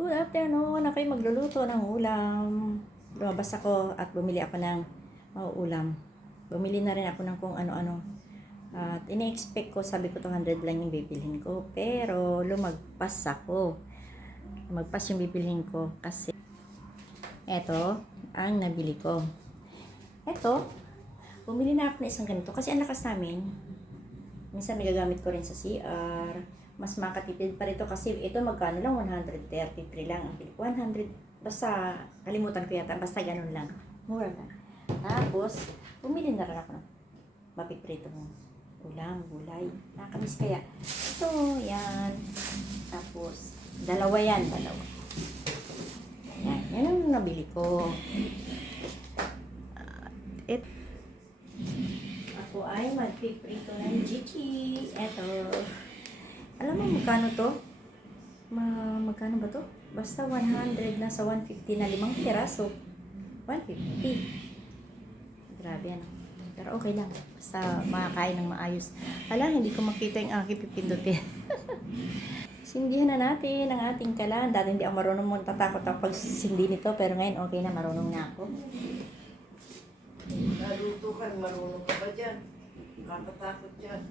Good afternoon! Ako'y magluluto ng ulam. Lumabas ako at bumili ako ng mauulam. Bumili na rin ako ng kung ano-ano. At ine-expect ko, sabi ko 200 lang yung bibilhin ko. Pero lumagpas ako. Lumagpas yung bibilhin ko kasi eto ang nabili ko. Eto, bumili na ako ng isang ganito kasi ang lakas namin. Minsan nagagamit ko rin sa CR. Mas makatipid pa rito kasi ito magkano lang, 133 lang ang bili. 100, basta kalimutan ko yata, basta ganun lang. Mura na. Tapos, bumili na rin ako ng mapiprito ng ulam, gulay. Nakakamiss kaya. Ito, yan. Tapos, dalawa yan, dalawa. Yan, yan ang nabili ko. Ako ay magpiprito ng Gigi. Eto. Alam mo magkano to? Magkano ba to? Basta 100 na sa 150 na 5 piraso. 150. Grabe yan. Pero okay lang. Basta makakain ng maayos. Hala, hindi ko makita yung aking pipindutin. Sindihan na natin ang ating kalan. Dati hindi ako marunong mo. Tatakot ako pag sindi nito. Pero ngayon okay na. Marunong na ako. Naluto ka, marunong ka ba dyan? Nakakatakot dyan.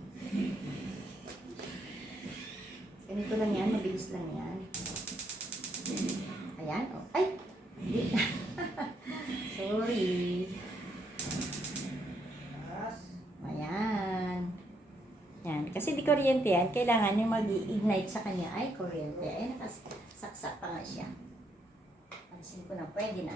Ganito lang yan, mabilis lang yan. Ayan, oh. Ay! Sorry. Ayan. Yan, kasi di kuryente yan. Kailangan yung mag-ignite sa kanya ay kuryente. Ay, nakasaksak pa nga siya. Alisin ko na, pwede na.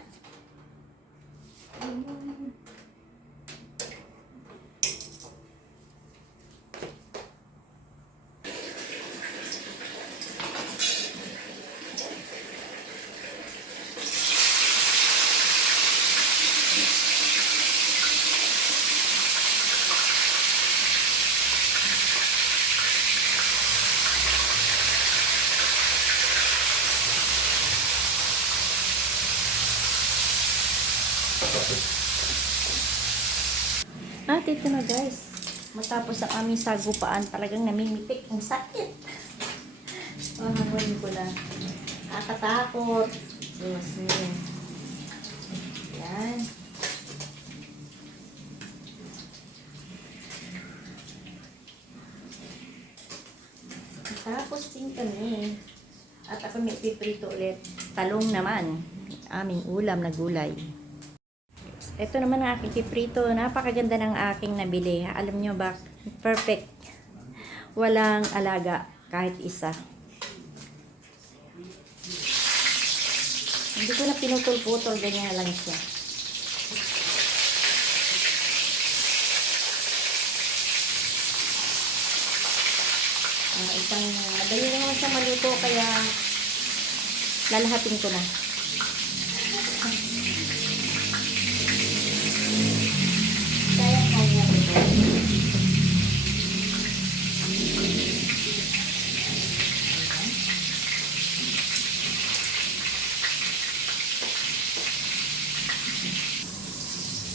At ito na guys, matapos ang aming sagupaan, talagang namimitik ang sakit. Mahangunin ko na. Nakatakot. Diyos niyo. Yan. Tapos din kami. At ako may piprito ulit. Talong naman. Aming ulam na gulay. Ito naman ang aking piprito. Napakaganda ng aking nabili. Alam nyo ba? Perfect. Walang alaga. Kahit isa. Hindi ko na pinutol-putol. Ganyan lang siya. Isang madali lang naman siya maluto. Kaya lalahatin ko na.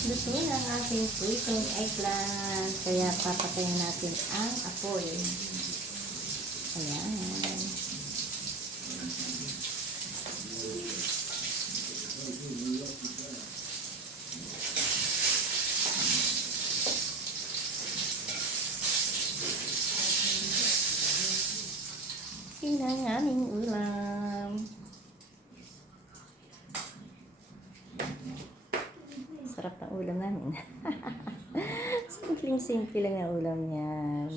Luto na ang ating pritong eggplant. Kaya papatayin natin ang apoy. Ayan. Yun ang aming ulam. Sarap ng ulam namin. Simpleng-simple lang ang ulam yan.